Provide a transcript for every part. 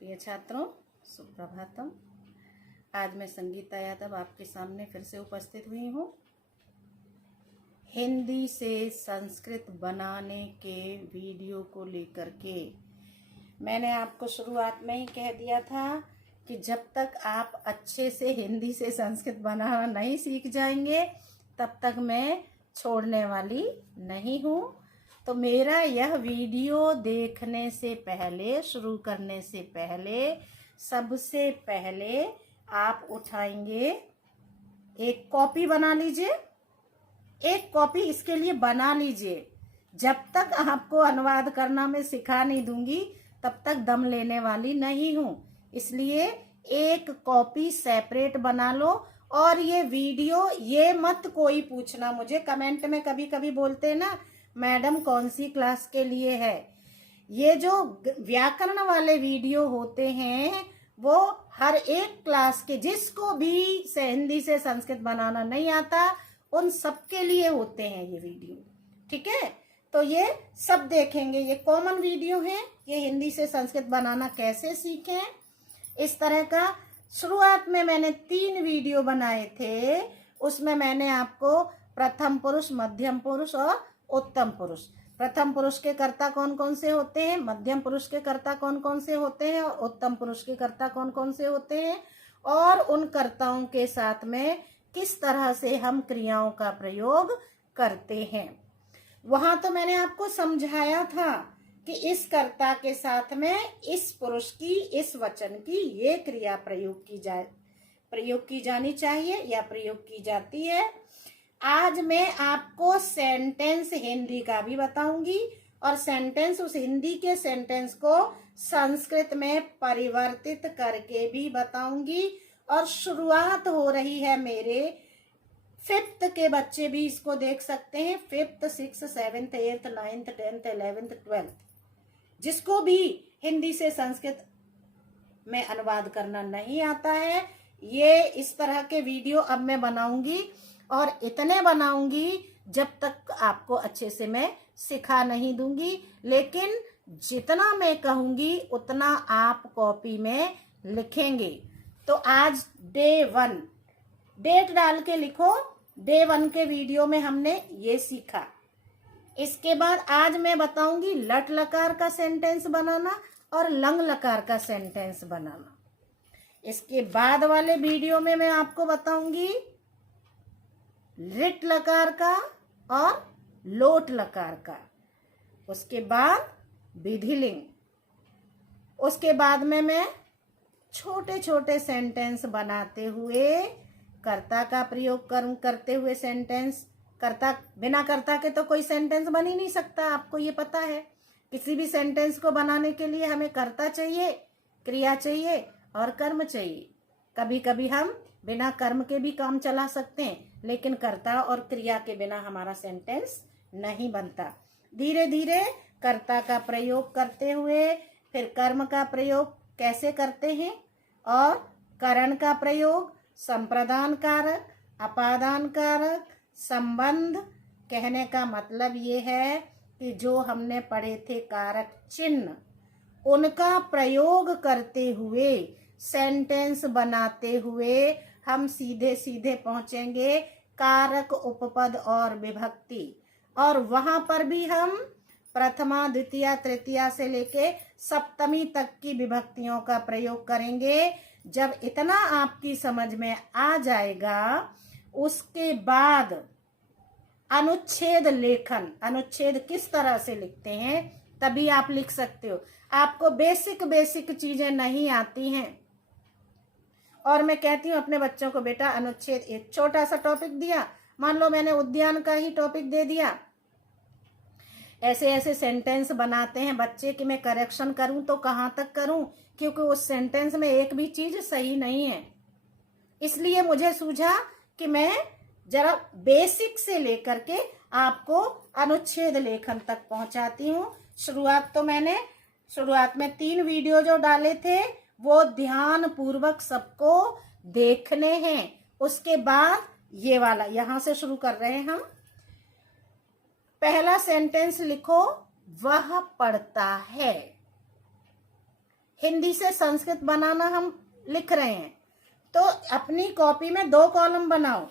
प्रिय छात्रों, सुप्रभातम। आज मैं संगीता यादव आपके सामने फिर से उपस्थित हुई हूँ। हिंदी से संस्कृत बनाने के वीडियो को लेकर के मैंने आपको शुरुआत में ही कह दिया था कि जब तक आप अच्छे से हिंदी से संस्कृत बनाना नहीं सीख जाएंगे तब तक मैं छोड़ने वाली नहीं हूँ। तो मेरा यह वीडियो देखने से पहले, शुरू करने से पहले, सबसे पहले आप उठाएंगे, एक कॉपी बना लीजिए। एक कॉपी इसके लिए बना लीजिए। जब तक आपको अनुवाद करना मैं सिखा नहीं दूंगी तब तक दम लेने वाली नहीं हूँ। इसलिए एक कॉपी सेपरेट बना लो। और ये वीडियो, ये मत कोई पूछना मुझे, कमेंट में कभी कभी बोलते हैं ना मैडम कौन सी क्लास के लिए है। ये जो व्याकरण वाले वीडियो होते हैं वो हर एक क्लास के, जिसको भी हिंदी से संस्कृत बनाना नहीं आता उन सबके लिए होते हैं ये वीडियो। ठीक है, तो ये सब देखेंगे। ये कॉमन वीडियो है, ये हिंदी से संस्कृत बनाना कैसे सीखें, इस तरह का। शुरुआत में मैंने 3 वीडियो बनाए थे। उसमें मैंने आपको प्रथम पुरुष, मध्यम पुरुष और उत्तम पुरुष, प्रथम पुरुष के कर्ता कौन कौन से होते हैं, मध्यम पुरुष के कर्ता कौन कौन से होते हैं और उत्तम पुरुष के कर्ता कौन कौन से होते हैं, और उन कर्ताओं के साथ में किस तरह से हम क्रियाओं का प्रयोग करते हैं। वहां तो मैंने आपको समझाया था कि इस कर्ता के साथ में इस पुरुष की, इस वचन की ये क्रिया प्रयोग की जानी चाहिए या प्रयोग की जाती है। आज मैं आपको सेंटेंस हिंदी का भी बताऊंगी और सेंटेंस, उस हिंदी के सेंटेंस को संस्कृत में परिवर्तित करके भी बताऊंगी। और शुरुआत हो रही है मेरे 5th के बच्चे भी इसको देख सकते हैं। 5th, 6th, 7th, 8th, 9th, 10th, 11th, 12th, जिसको भी हिंदी से संस्कृत में अनुवाद करना नहीं आता है, ये इस तरह के वीडियो अब मैं बनाऊंगी। और इतने बनाऊंगी जब तक आपको अच्छे से मैं सिखा नहीं दूंगी, लेकिन जितना मैं कहूंगी उतना आप कॉपी में लिखेंगे। तो आज डे 1 डेट डाल के लिखो। डे 1 के वीडियो में हमने ये सीखा। इसके बाद आज मैं बताऊंगी लट लकार का सेंटेंस बनाना और लंग लकार का सेंटेंस बनाना। इसके बाद वाले वीडियो में मैं आपको बताऊंगी लिट लकार का और लोट लकार का। उसके बाद विधिलिंग। उसके बाद में मैं छोटे छोटे सेंटेंस बनाते हुए कर्ता का प्रयोग करते हुए सेंटेंस, कर्ता, बिना कर्ता के तो कोई सेंटेंस बन ही नहीं सकता, आपको ये पता है। किसी भी सेंटेंस को बनाने के लिए हमें कर्ता चाहिए, क्रिया चाहिए और कर्म चाहिए। कभी कभी हम बिना कर्म के भी काम चला सकते हैं, लेकिन कर्ता और क्रिया के बिना हमारा सेंटेंस नहीं बनता। धीरे धीरे कर्ता का प्रयोग करते हुए फिर कर्म का प्रयोग कैसे करते हैं, और करण का प्रयोग, संप्रदान कारक, अपादान कारक, संबंध। कहने का मतलब ये है कि जो हमने पढ़े थे कारक चिन्ह, उनका प्रयोग करते हुए, सेंटेंस बनाते हुए हम सीधे सीधे पहुंचेंगे कारक, उपपद और विभक्ति। और वहां पर भी हम प्रथमा, द्वितीया, तृतीया से लेके सप्तमी तक की विभक्तियों का प्रयोग करेंगे। जब इतना आपकी समझ में आ जाएगा, उसके बाद अनुच्छेद लेखन, अनुच्छेद किस तरह से लिखते हैं तभी आप लिख सकते हो। आपको बेसिक चीजें नहीं आती हैं और मैं कहती हूँ अपने बच्चों को, बेटा अनुच्छेद, एक छोटा सा टॉपिक दिया, मान लो मैंने उद्यान का ही टॉपिक दे दिया, ऐसे ऐसे सेंटेंस बनाते हैं बच्चे कि मैं करेक्शन करूं तो कहाँ तक करूं, क्योंकि उस सेंटेंस में एक भी चीज सही नहीं है। इसलिए मुझे सूझा कि मैं जरा बेसिक से लेकर के आपको अनुच्छेद लेखन तक पहुंचाती हूँ। शुरुआत में 3 वीडियो जो डाले थे वो ध्यान पूर्वक सबको देखने हैं। उसके बाद ये वाला यहां से शुरू कर रहे हैं हम। पहला सेंटेंस लिखो, वह पढ़ता है। हिंदी से संस्कृत बनाना हम लिख रहे हैं, तो अपनी कॉपी में 2 कॉलम बनाओ।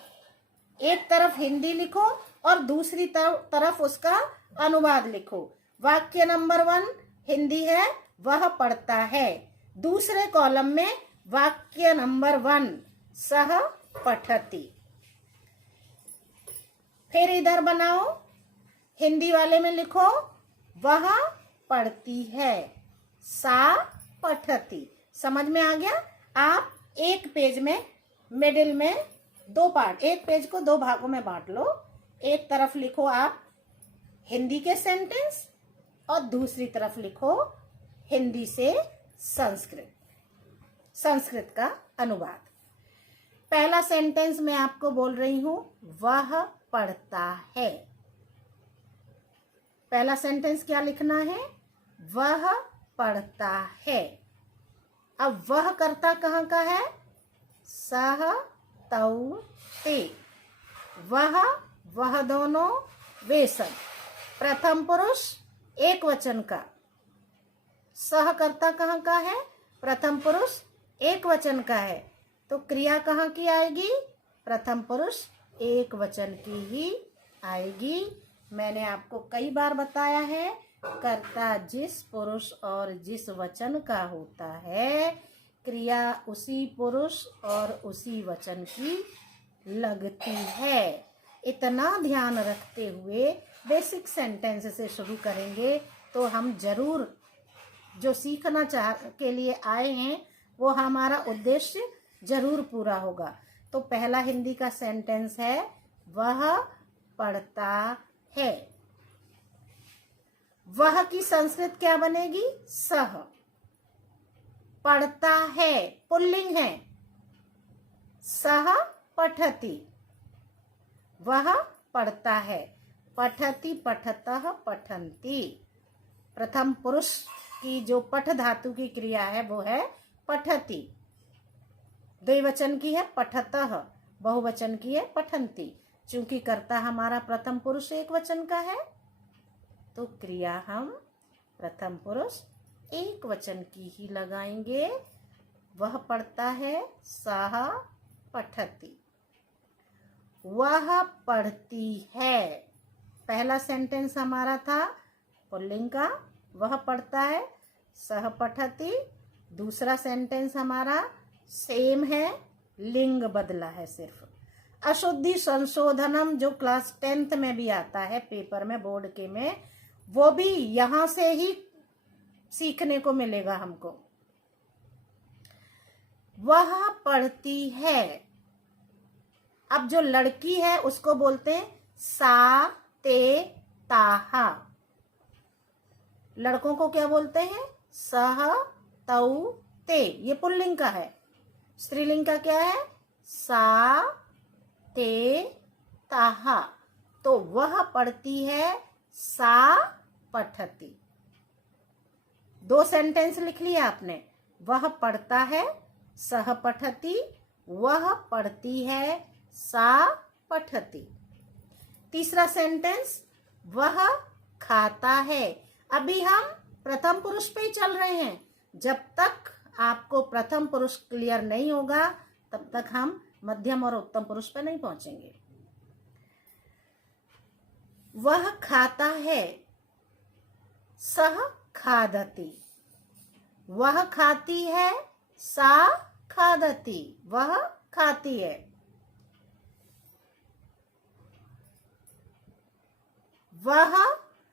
एक तरफ हिंदी लिखो और दूसरी तरफ उसका अनुवाद लिखो। वाक्य नंबर 1 हिंदी है, वह पढ़ता है। दूसरे कॉलम में वाक्य नंबर 1 सह पठति। फिर इधर बनाओ, हिंदी वाले में लिखो वह पढ़ती है, सा पठति। समझ में आ गया? आप एक पेज में मिडिल में 2 पार्ट, एक पेज को 2 भागों में बांट लो। एक तरफ लिखो आप हिंदी के सेंटेंस और दूसरी तरफ लिखो हिंदी से संस्कृत का अनुवाद। पहला सेंटेंस मैं आपको बोल रही हूं, वह पढ़ता है। पहला सेंटेंस क्या लिखना है? वह पढ़ता है। अब वह कर्ता कहाँ का है? सह तौ ते। वह दोनों, वे सब। प्रथम पुरुष एक वचन का। सह कर्ता कहाँ का है? प्रथम पुरुष एक वचन का है। तो क्रिया कहाँ की आएगी? प्रथम पुरुष एक वचन की ही आएगी। मैंने आपको कई बार बताया है, कर्ता जिस पुरुष और जिस वचन का होता है, क्रिया उसी पुरुष और उसी वचन की लगती है। इतना ध्यान रखते हुए बेसिक सेंटेंस से शुरू करेंगे तो हम जरूर जो सीखना के लिए आए हैं वो हमारा उद्देश्य जरूर पूरा होगा। तो पहला हिंदी का सेंटेंस है, वह पढ़ता है। वह की संस्कृत क्या बनेगी? सह। पढ़ता है पुल्लिंग है, सह पठति। वह पढ़ता है, पठति पठतः पठन्ति। प्रथम पुरुष की जो पठ धातु की क्रिया है वो है पठति। द्विवचन की है पठतः, बहुवचन की है पठन्ति। चूंकि कर्ता हमारा प्रथम पुरुष एक वचन का है तो क्रिया हम प्रथम पुरुष एक वचन की ही लगाएंगे। वह पढ़ता है, सह पठति। वह पढ़ती है। पहला सेंटेंस हमारा था पुल्लिंग का, वह पढ़ता है, सह पठति। दूसरा सेंटेंस हमारा सेम है, लिंग बदला है सिर्फ। अशुद्धि संशोधनम जो क्लास 10th में भी आता है पेपर में, बोर्ड के में, वो भी यहां से ही सीखने को मिलेगा हमको। वह पढ़ती है। अब जो लड़की है उसको बोलते हैं सा ते ताहा। लड़कों को क्या बोलते हैं? सह तौ ते। ये पुल्लिंग का है। स्त्रीलिंग का क्या है? सा ते ताहा। तो वह पढ़ती है, सा पठति। 2 सेंटेंस लिख लिया आपने। वह पढ़ता है, सह पठति। वह पढ़ती है, सा पठति। तीसरा सेंटेंस, वह खाता है। अभी हम प्रथम पुरुष पे ही चल रहे हैं। जब तक आपको प्रथम पुरुष क्लियर नहीं होगा तब तक हम मध्यम और उत्तम पुरुष पे नहीं पहुंचेंगे। वह खाता है, सह खादति। वह खाती है, सा खादति। वह खाती है। वह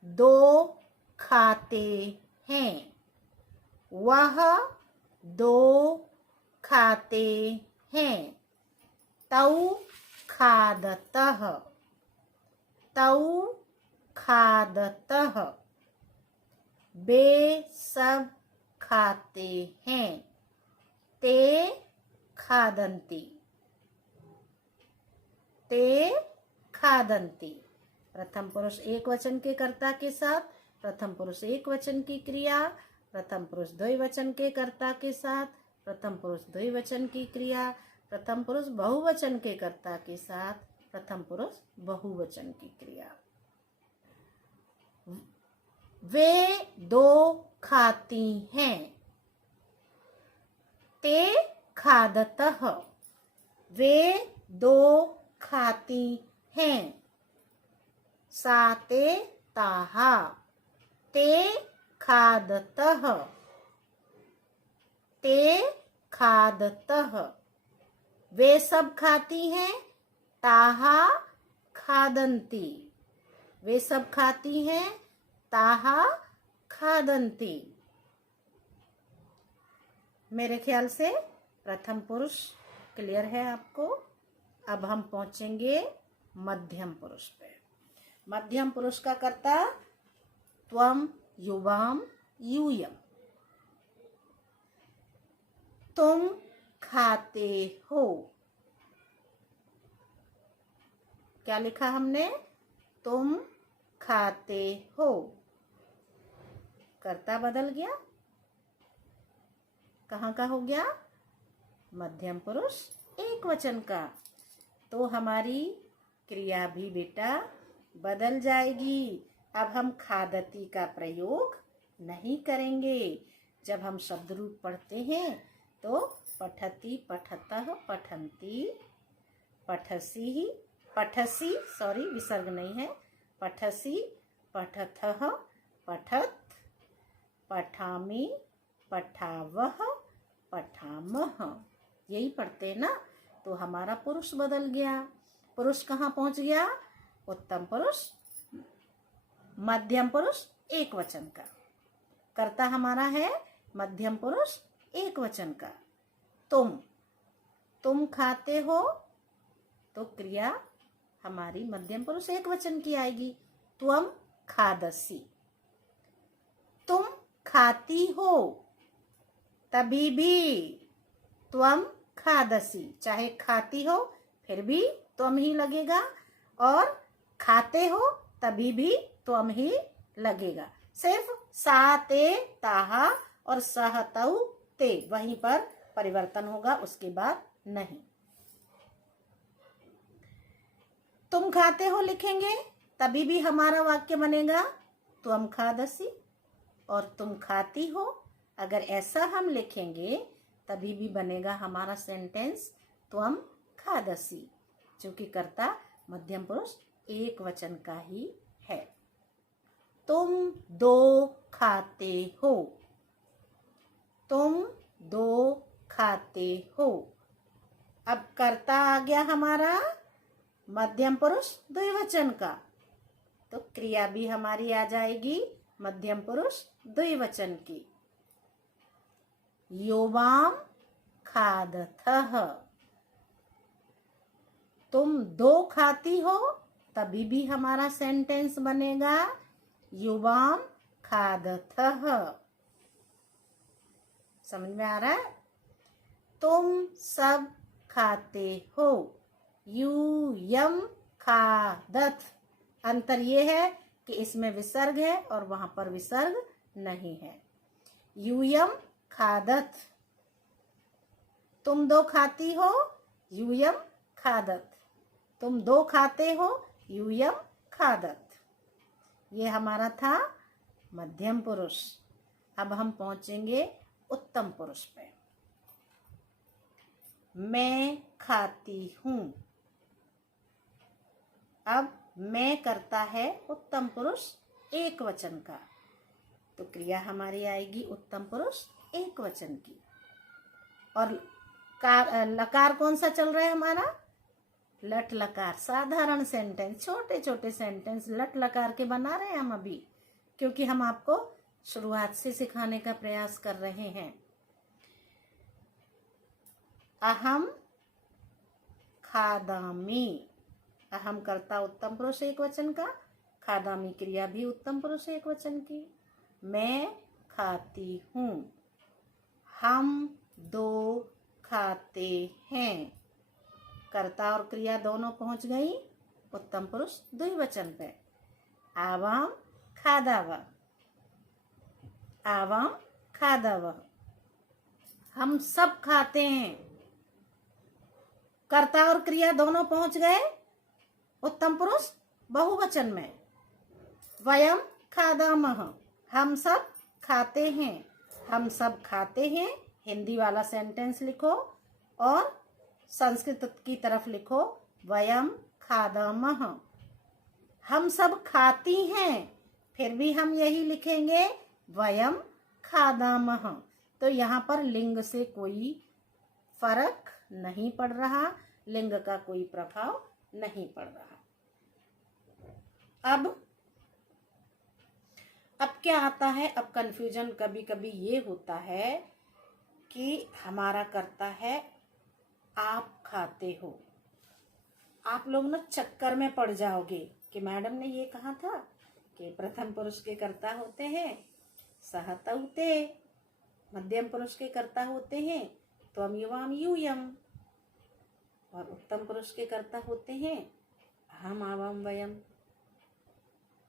2 खाते हैं। वह 2 खाते हैं। तौ खादतः। तौ खादतः। वे सब खाते हैं। ते खादन्ति। ते खादन्ति। प्रथम पुरुष एक वचन के कर्ता के साथ प्रथम पुरुष एक वचन की क्रिया, प्रथम पुरुष द्विवचन के कर्ता के साथ प्रथम पुरुष द्विवचन की क्रिया, प्रथम पुरुष बहुवचन के कर्ता के साथ प्रथम पुरुष बहुवचन की क्रिया। वे 2 खाती हैं। ते खादतः, वे दो खाती हैं। सा ते ताः, ते खादतः, ते खादतः, वे सब खाती हैं। ताः खादन्ति, वे सब खाती हैं। ताः खादन्ति। मेरे ख्याल से प्रथम पुरुष क्लियर है आपको। अब हम पहुंचेंगे मध्यम पुरुष पे। मध्यम पुरुष का कर्ता त्वम, युवाम, यूयम। तुम खाते हो, क्या लिखा हमने? तुम खाते हो। कर्ता बदल गया, कहाँ का हो गया? मध्यम पुरुष एक वचन का। तो हमारी क्रिया भी बेटा बदल जाएगी। अब हम खादती का प्रयोग नहीं करेंगे। जब हम शब्द रूप पढ़ते हैं तो पठती, पठतः, पठन्ति, पठसी, पठसी, सॉरी विसर्ग नहीं है, पठसी, पठथः, पठत, पठामि, पठावः, पठामः, यही पढ़ते हैं ना। तो हमारा पुरुष बदल गया। पुरुष कहाँ पहुंच गया? उत्तम पुरुष, मध्यम पुरुष एक वचन का। कर्ता हमारा है मध्यम पुरुष एक वचन का। तुम खाते हो, तो क्रिया हमारी मध्यम पुरुष एक वचन की आएगी। त्वम खादसी। तुम खाती हो, तभी भी त्वम खादसी। चाहे खाती हो फिर भी त्वम ही लगेगा, और खाते हो तभी भी त्वम ही लगेगा। सिर्फ सा ते ताहा और सह तौ ते वहीं पर परिवर्तन होगा, उसके बाद नहीं। तुम खाते हो लिखेंगे तभी भी हमारा वाक्य बनेगा त्वम खादसी, और तुम खाती हो अगर ऐसा हम लिखेंगे तभी भी बनेगा हमारा सेंटेंस त्वम खादसी, क्योंकि कर्ता मध्यम पुरुष एक वचन का ही है। तुम दो खाते हो, तुम दो खाते हो। अब कर्ता आ गया हमारा मध्यम पुरुष द्विवचन का, तो क्रिया भी हमारी आ जाएगी मध्यम पुरुष द्विवचन की। युवाम खादथः। तुम दो खाती हो तभी भी हमारा सेंटेंस बनेगा युवाम खादथः। समझ में आ रहा है? तुम सब खाते हो, यूयम खादथ। अंतर ये है कि इसमें विसर्ग है और वहां पर विसर्ग नहीं है। यूयम खादथ। तुम दो खाती हो, यूयम खादथ। तुम दो खाते हो, यूयम खादथ। ये हमारा था मध्यम पुरुष। अब हम पहुंचेंगे उत्तम पुरुष पे। मैं खाती हूं। अब मैं करता है उत्तम पुरुष एक वचन का, तो क्रिया हमारी आएगी उत्तम पुरुष एक वचन की। और लकार कौन सा चल रहा है हमारा? लट लकार। साधारण सेंटेंस, छोटे छोटे सेंटेंस लट लकार के बना रहे हैं हम अभी, क्योंकि हम आपको शुरुआत से सिखाने का प्रयास कर रहे हैं। अहम खादामी। अहम करता उत्तम पुरुष एक वचन का, खादामी क्रिया भी उत्तम पुरुष एक वचन की। मैं खाती हूँ, हम दो खाते हैं। कर्ता और क्रिया दोनों पहुंच गई उत्तम पुरुष द्विवचन पे। आवाम खादाव, आवाम खादाव। हम सब खाते हैं। कर्ता और क्रिया दोनों पहुंच गए उत्तम पुरुष बहुवचन में। वयम खादामः, हम सब खाते हैं। हम सब खाते हैं हिंदी वाला सेंटेंस लिखो और संस्कृत की तरफ लिखो वयम खादामः। हम सब खाती हैं, फिर भी हम यही लिखेंगे वयम खादामः। तो यहाँ पर लिंग से कोई फर्क नहीं पड़ रहा, लिंग का कोई प्रभाव नहीं पड़ रहा। अब क्या आता है, अब कंफ्यूजन कभी कभी ये होता है कि हमारा कर्ता है आप खाते हो। आप लोग ना चक्कर में पड़ जाओगे कि मैडम ने ये कहा था कि प्रथम पुरुष के कर्ता होते हैं सह तौते, मध्यम पुरुष के कर्ता होते हैं त्वम युवाम यूयम, और उत्तम पुरुष के कर्ता होते हैं अहम आवाम वयम।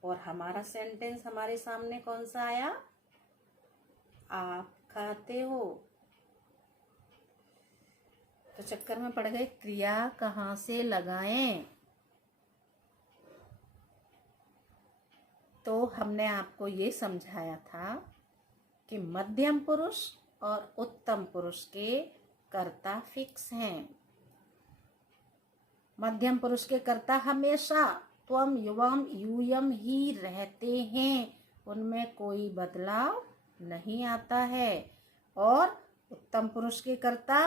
और हमारा सेंटेंस हमारे सामने कौन सा आया, आप खाते हो। तो चक्कर में पड़ गए, क्रिया कहाँ से लगाएं। तो हमने आपको ये समझाया था कि मध्यम पुरुष और उत्तम पुरुष के कर्ता फिक्स हैं। मध्यम पुरुष के कर्ता हमेशा त्वम युवम यूयम ही रहते हैं, उनमें कोई बदलाव नहीं आता है। और उत्तम पुरुष के कर्ता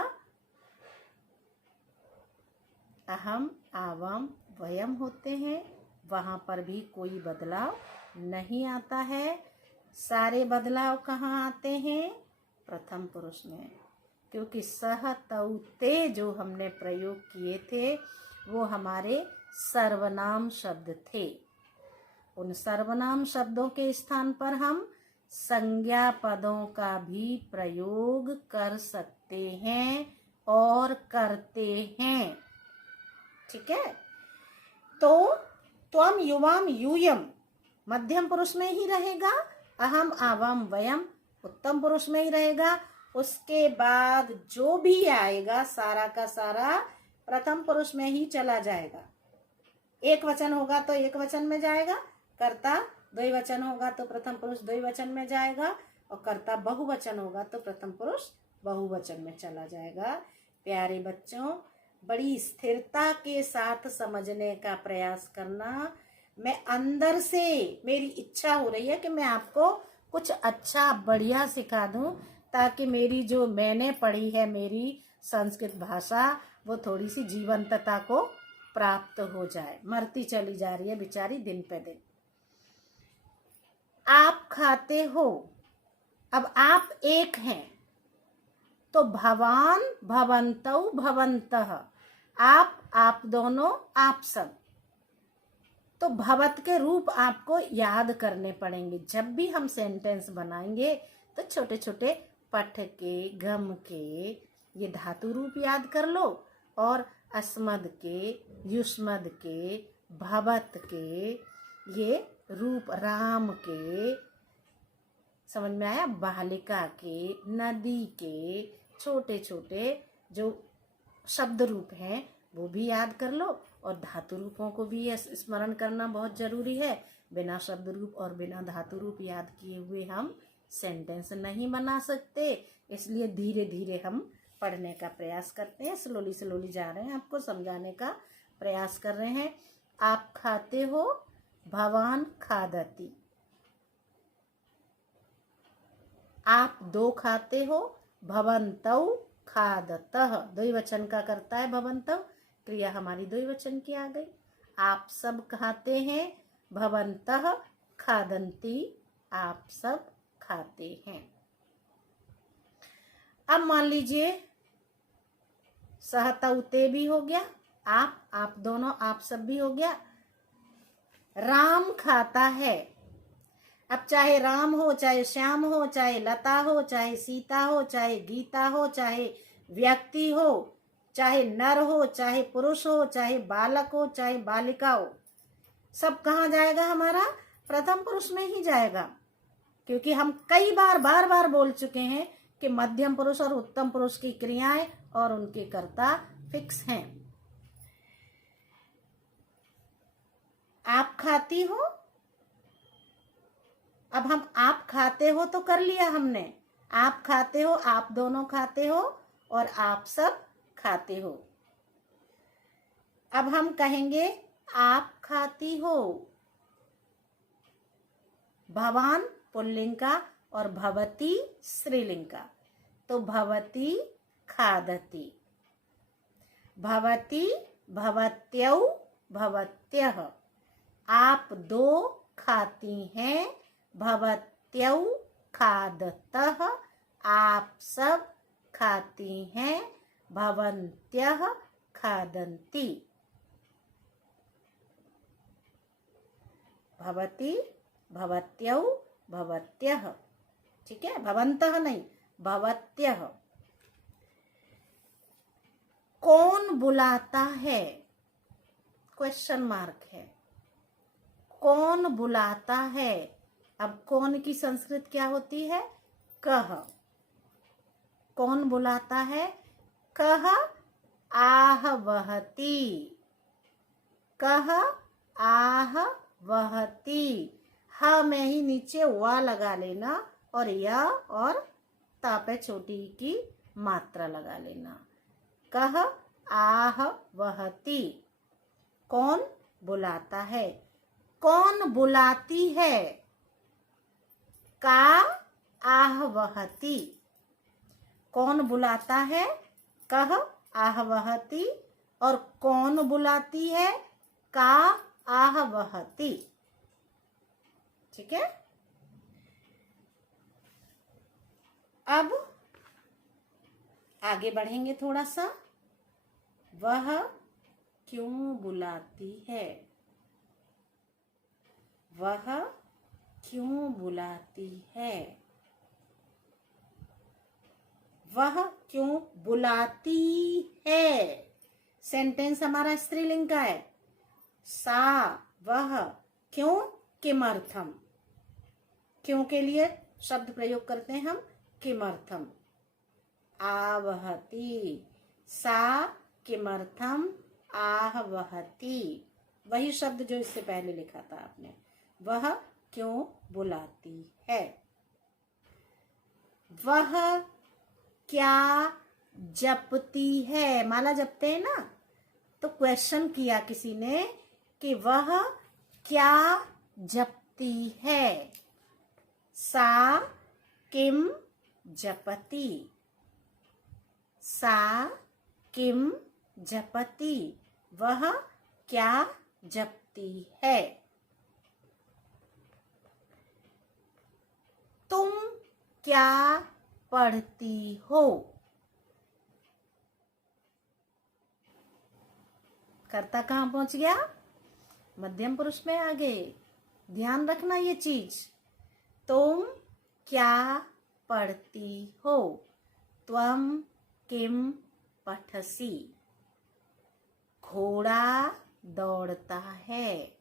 अहम आवाम वयम होते हैं, वहां पर भी कोई बदलाव नहीं आता है। सारे बदलाव कहाँ आते हैं, प्रथम पुरुष में, क्योंकि सह तौते जो हमने प्रयोग किए थे वो हमारे सर्वनाम शब्द थे। उन सर्वनाम शब्दों के स्थान पर हम संज्ञा पदों का भी प्रयोग कर सकते हैं और करते हैं। ठीक है, तो त्वम युवाम यूयम मध्यम पुरुष में ही रहेगा, अहम आवाम वयम उत्तम पुरुष में ही रहेगा। उसके बाद जो भी आएगा सारा का सारा प्रथम पुरुष में ही चला जाएगा। एक वचन होगा तो एक वचन में जाएगा, कर्ता द्विवचन होगा तो प्रथम पुरुष द्विवचन में जाएगा, और कर्ता बहुवचन होगा तो प्रथम पुरुष बहुवचन में चला जाएगा। प्यारे बच्चों, बड़ी स्थिरता के साथ समझने का प्रयास करना। मैं अंदर से मेरी इच्छा हो रही है कि मैं आपको कुछ अच्छा बढ़िया सिखा दूं, ताकि मेरी जो मैंने पढ़ी है मेरी संस्कृत भाषा वो थोड़ी सी जीवंतता को प्राप्त हो जाए। मरती चली जा रही है बेचारी दिन पे दिन। आप खाते हो, अब आप एक हैं तो भवान भवन्तौ भवन्तः, आप दोनों आप सब। तो भवत के रूप आपको याद करने पड़ेंगे। जब भी हम सेंटेंस बनाएंगे तो छोटे छोटे पठ के गम के ये धातु रूप याद कर लो, और अस्मद के युष्मद के भवत के ये रूप, राम के, समझ में आया, बालिका के, नदी के छोटे छोटे जो शब्द रूप हैं वो भी याद कर लो, और धातु रूपों को भी स्मरण करना बहुत जरूरी है। बिना शब्द रूप और बिना धातु रूप याद किए हुए हम सेंटेंस नहीं बना सकते। इसलिए धीरे धीरे हम पढ़ने का प्रयास करते हैं, स्लोली स्लोली जा रहे हैं, आपको समझाने का प्रयास कर रहे हैं। आप खाते हो, भवान खादति। आप दो खाते हो, भवन्तौ खादतः। द्विवचन का करता है भवन्तौ, क्रिया हमारी द्विवचन की आ गई। आप सब खाते हैं, भवन्तः खादन्ति, आप सब खाते हैं। अब मान लीजिए सहतौते भी हो गया, आप दोनों आप सब भी हो गया। राम खाता है। अब चाहे राम हो, चाहे श्याम हो, चाहे लता हो, चाहे सीता हो, चाहे गीता हो, चाहे व्यक्ति हो, चाहे नर हो, चाहे पुरुष हो, चाहे बालक हो, चाहे बालिका हो, सब कहाँ जाएगा, हमारा प्रथम पुरुष में ही जाएगा। क्योंकि हम कई बार बार बार बोल चुके हैं कि मध्यम पुरुष और उत्तम पुरुष की क्रियाएं और उनके कर्ता फिक्स हैं। आप खाती हो, अब हम आप खाते हो तो कर लिया हमने। आप खाते हो, आप दोनों खाते हो और आप सब खाते हो। अब हम कहेंगे आप खाती हो। भवान पुल्लिंग का और भवती स्त्रीलिंग का, तो भवती खादति। भवती, भवत्यौ, भवत्यः। आप दो खाती हैं, भवत्यौ खादतः। आप सब खाती हैं, भवन्त्यः खादन्ति। भवती, भवत्यौ, भवत्यः। ठीक है, भवन्तः नहीं, भवत्यः। कौन बुलाता है? क्वेश्चन मार्क है। कौन बुलाता है? अब कौन की संस्कृत क्या होती है? कह। कौन बुलाता है? कह आहवहति। कह आहवहति। ह में ही नीचे वा लगा लेना और या और ता पे छोटी की मात्रा लगा लेना। कह आहवहति। कौन बुलाता है? कौन बुलाती है? का आहवहति। कौन बुलाता है? कह आहवहति। और कौन बुलाती है? का आहवहति। ठीक है। अब आगे बढ़ेंगे थोड़ा सा। वह क्यों बुलाती है? वह क्यों बुलाती है? वह क्यों बुलाती है? सेंटेंस हमारा स्त्रीलिंग का है। सा, वह, क्यों, किमर्थम। क्यों के लिए शब्द प्रयोग करते हैं हम, किमर्थम। आवहति, सा किमर्थम आहवहति। वही शब्द जो इससे पहले लिखा था आपने। वह क्यों बुलाती है? वह क्या जपती है? माला जपते हैं ना, तो क्वेश्चन किया किसी ने कि वह क्या जपती है? सा किम जपति। सा किम जपति। वह क्या जपती है? तुम क्या पढ़ती हो? कर्ता कहाँ पहुंच गया? मध्यम पुरुष में आ गए। ध्यान रखना ये चीज। तुम क्या पढ़ती हो? त्वम किम पठसी। घोड़ा दौड़ता है।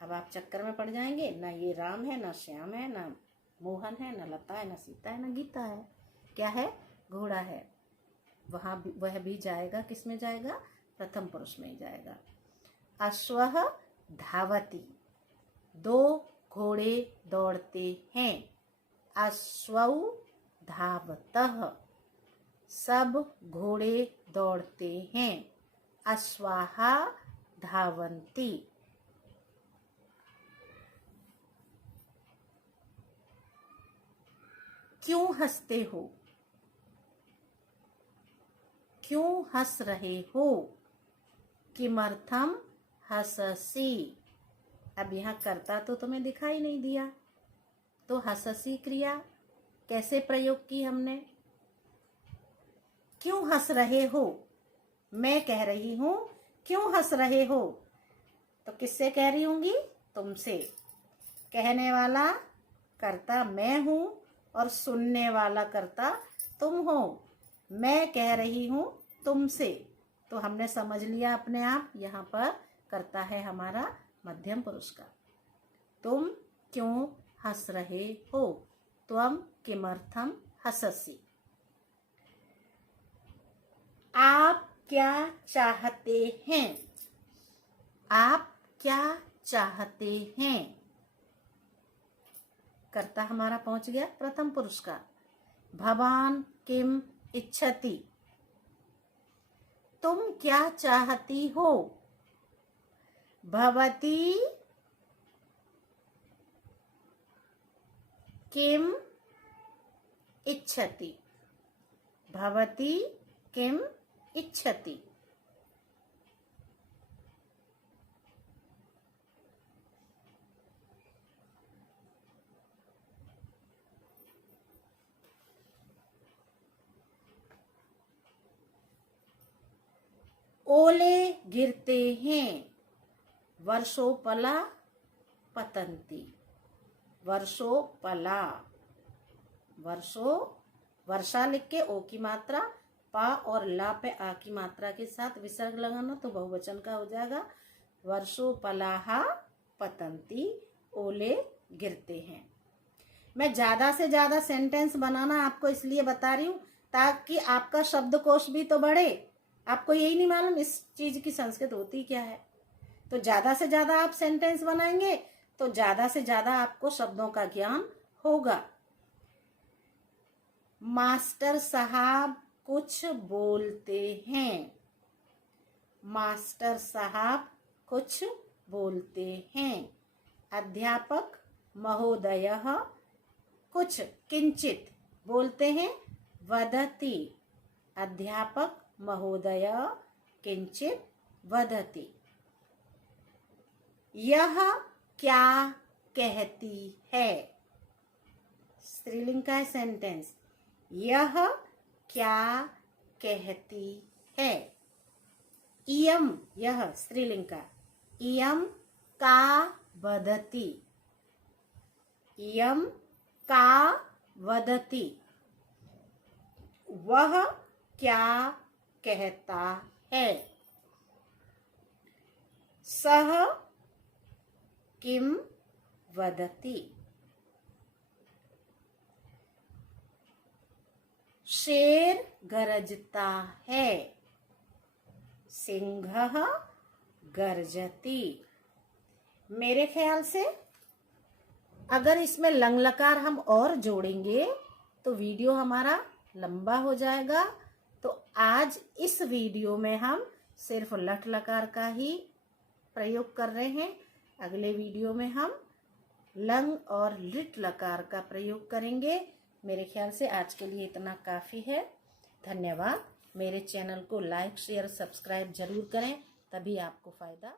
अब आप चक्कर में पड़ जाएंगे, ना ये राम है, ना श्याम है, ना मोहन है, ना लता है, ना सीता है, ना गीता है। क्या है? घोड़ा है। वह भी जाएगा, किस में जाएगा? प्रथम पुरुष में ही जाएगा। अश्वः धावति। दो घोड़े दौड़ते हैं। अश्वौ धावतः। सब घोड़े दौड़ते हैं। अश्वाः धावन्ति। क्यों हंसते हो? क्यों हंस रहे हो? किमर्थम हससी। अब यहाँ कर्ता तो तुम्हें दिखाई नहीं दिया, तो हससी क्रिया कैसे प्रयोग की हमने? क्यों हंस रहे हो? मैं कह रही हूं क्यों हंस रहे हो, तो किससे कह रही होंगी? तुमसे। कहने वाला कर्ता मैं हूं और सुनने वाला कर्ता तुम हो। मैं कह रही हूं तुमसे, तो हमने समझ लिया अपने आप। यहाँ पर कर्ता है हमारा मध्यम पुरुष का। तुम क्यों हंस रहे हो? त्वम किमर्थम हससि। आप क्या चाहते हैं? आप क्या चाहते हैं? कर्ता हमारा पहुंच गया प्रथम पुरुष का। भवान किम इच्छति, तुम क्या चाहती हो। भवती किम इच्छति, भवती किम इच्छति। ओले गिरते हैं, वर्षोपला पतंती। वर्षोपला, वर्षा लिख के ओ की मात्रा पा और ला पे आ की मात्रा के साथ विसर्ग लगाना तो बहुवचन का हो जाएगा। वर्षोपलाहा पतंती, ओले गिरते हैं। मैं ज़्यादा से ज़्यादा सेंटेंस बनाना आपको इसलिए बता रही हूँ ताकि आपका शब्दकोश भी तो बढ़े। आपको यही नहीं मालूम इस चीज़ की संस्कृत होती क्या है। तो ज़्यादा से ज़्यादा आप सेंटेंस बनाएंगे तो ज़्यादा से ज़्यादा आपको शब्दों का ज्ञान होगा। मास्टर साहब कुछ बोलते हैं, मास्टर साहब कुछ बोलते हैं। अध्यापक महोदयः कुछ किंचित बोलते हैं, वदति। अध्यापक महोदय किंचित वदति। यह क्या कहती है, स्त्रीलिंग का सेंटेंस। यह क्या कहती है। इयम, यह स्त्रीलिंग का। इयम का वदति, इयम का वदति। वह क्या कहता है। सह किम वदति। शेर गरजता है, सिंहः गर्जति। मेरे ख्याल से अगर इसमें लंग लकार हम और जोड़ेंगे तो वीडियो हमारा लंबा हो जाएगा। तो आज इस वीडियो में हम सिर्फ लट लकार का ही प्रयोग कर रहे हैं। अगले वीडियो में हम लंग और लिट लकार का प्रयोग करेंगे। मेरे ख्याल से आज के लिए इतना काफ़ी है। धन्यवाद। मेरे चैनल को लाइक शेयर सब्सक्राइब जरूर करें, तभी आपको फ़ायदा